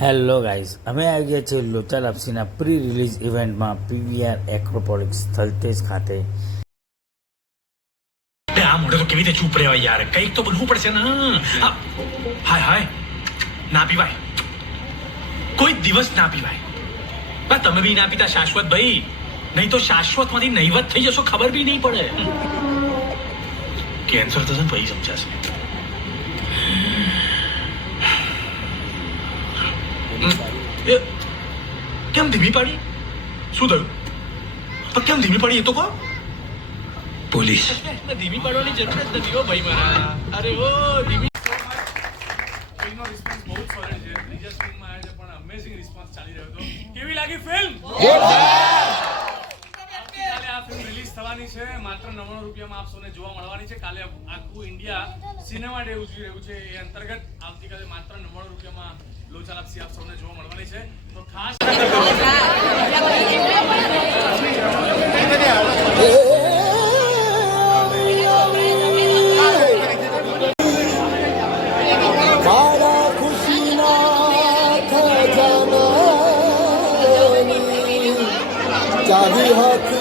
Hello guys, અમે આવી ગયા છીએ લોચા લાપસીના પ્રી રિલીઝ ઇવેન્ટમાં પીવીઆર એક્રોપોલિક્સ થલતેજ ખાતે. આ મોઢે તો કેવી રીતે ચૂપ રહેવાય યાર, કંઈક તો બનવું પડશે ને. હાય હાય, ના પીવાય, કોઈ દિવસ ના પીવાય. બસ તમે બી ના પીતા શાશ્વત ભાઈ, નહીં તો શાશ્વતમાંથી નહીવત થઈ જશો, ખબર બી નહીં પડે. કેન્સર થશે ને ભાઈ સમજાશે. કેમ ધીમી પાડી? શું થયું? કેમ ધીમી પાડી એ તો કહો. પોલીસ ધીમી પાડવાની જરૂર જ નથી હો ભાઈ મારા. અરે ઓ ધીમી. ફિલ્મનો રિસ્પોન્સ બહુ સોલિડ છે. ત્રીજા સ્ક્રીનમાં આવે છે પણ અમેઝિંગ રિસ્પોન્સ ચાલી રહ્યો હતો. કેવી લાગી ફિલ્મ? આવતીકાલે આ ફિલ્મ રિલીઝ થવાની છે. માત્ર 99 રૂપિયામાં આપ સૌને જોવા મળવાની છે. કાલે આખું ઇન્ડિયા સિનેમા ડે ઉજવી રહ્યું છે. એ અંતર્ગત આવતીકાલે માત્ર 99 રૂપિયામાં લોચા લાપસી આપ સૌને જોવા મળવાની છે. તો ખાસ ચાહી હાથ